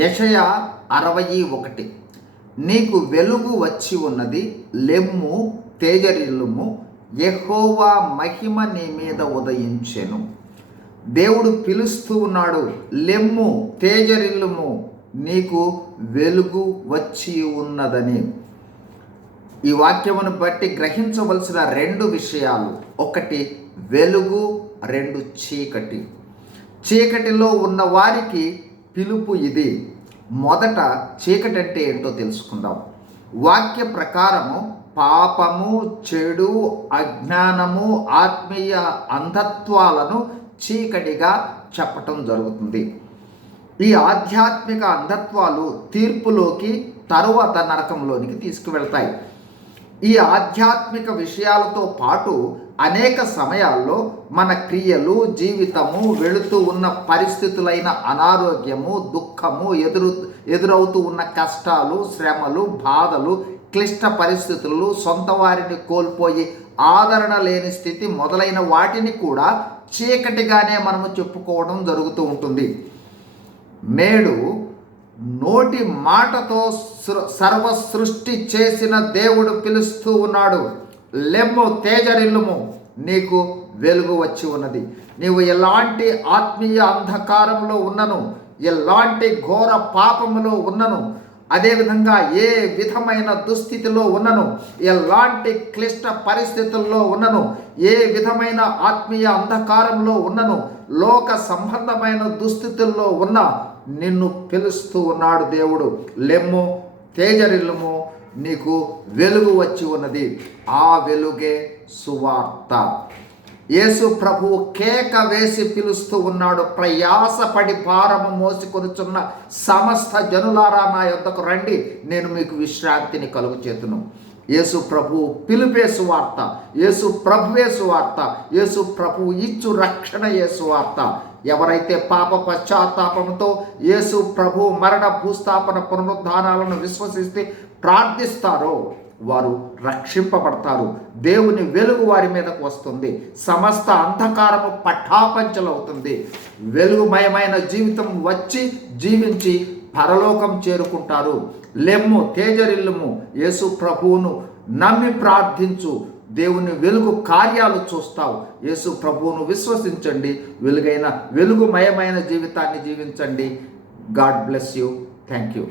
యెషయా 61. నీకు వెలుగు వచ్చి ఉన్నది, లెమ్ము తేజరిల్లుము, యెహోవా మహిమ నీ మీద ఉదయించెను. దేవుడు పిలుస్తూ ఉన్నాడు, లెమ్ము తేజరిల్లుము, నీకు వెలుగు వచ్చి ఉన్నదని. ఈ వాక్యమును బట్టి గ్రహించవలసిన రెండు విషయాలు: ఒకటి వెలుగు, రెండు చీకటి. చీకటిలో ఉన్న వారికి పిలుపు ఇది. మొదట చీకటి అంటే ఏంటో తెలుసుకుందాం. వాక్య ప్రకారము పాపము, చెడు, అజ్ఞానము, ఆత్మీయ అంధత్వాలను చీకటిగా చెప్పటం జరుగుతుంది. ఈ ఆధ్యాత్మిక అంధత్వాలు తీర్పులోకి, తరువాత నరకంలోనికి తీసుకువెళ్తాయి. ఈ ఆధ్యాత్మిక విషయాలతో పాటు అనేక సమయాల్లో మన క్రియలు, జీవితము, వెళుతూ ఉన్న పరిస్థితులైన అనారోగ్యము, దుఃఖము, ఎదురవుతూ ఉన్న కష్టాలు, శ్రమలు, బాధలు, క్లిష్ట పరిస్థితులు, సొంత వారిని కోల్పోయి ఆదరణ లేని స్థితి మొదలైన వాటిని కూడా చీకటిగానే మనము చెప్పుకోవడం జరుగుతూ ఉంటుంది. నేడు నోటి మాటతో సర్వ సృష్టి చేసిన దేవుడు పిలుస్తూ ఉన్నాడు, లెమ్ము తేజరిల్లుము, నీకు వెలుగు వచ్చి ఉన్నది. నీవు ఎలాంటి ఆత్మీయ అంధకారంలో ఉన్నను, ఎలాంటి ఘోర పాపములో ఉన్నను, అదేవిధంగా ఏ విధమైన దుస్థితిలో ఉన్నను, ఎలాంటి క్లిష్ట పరిస్థితుల్లో ఉన్నను, ఏ విధమైన ఆత్మీయ అంధకారంలో ఉన్నను, లోక సంబంధమైన దుస్థితుల్లో ఉన్న నిన్ను పిలుస్తూ ఉన్నాడు దేవుడు, లెమ్ము తేజరిల్లుము, నీకు వెలుగు వచ్చి ఉన్నది. ఆ వెలుగే సువార్త. యేసు ప్రభువు కేక వేసి పిలుస్తూ ఉన్నాడు, ప్రయాసపడి భారము మోసుకొనుచున్న సమస్త జనులారా నా యొద్దకు రండి, నేను మీకు విశ్రాంతిని కలుగచేతును. యేసు ప్రభువు పిలుపే సువార్త, యేసు ప్రభువే సువార్త, యేసు ప్రభువు ఇచ్చు రక్షణ సువార్త. ఎవరైతే పాప పశ్చాత్తాపంతో యేసు ప్రభు మరణ, భూస్థాపన, పునరుద్ధానాలను విశ్వసిస్తే ప్రార్థిస్తారో వారు రక్షింపబడతారు. దేవుని వెలుగు వారి మీదకు వస్తుంది. సమస్త అంధకారము పటాపంచలవుతుంది. వెలుగుమయమైన జీవితం వచ్చి జీవించి పరలోకం చేరుకుంటారు. లెమ్ము తేజరిల్లుము, యేసు ప్రభువును నమ్మి ప్రార్థించు, దేవుని వెలుగు కార్యాలు చూస్తావు. యేసు ప్రభువును విశ్వసించండి, వెలుగుమయమైన జీవితాన్ని జీవించండి. God bless you. Thank you.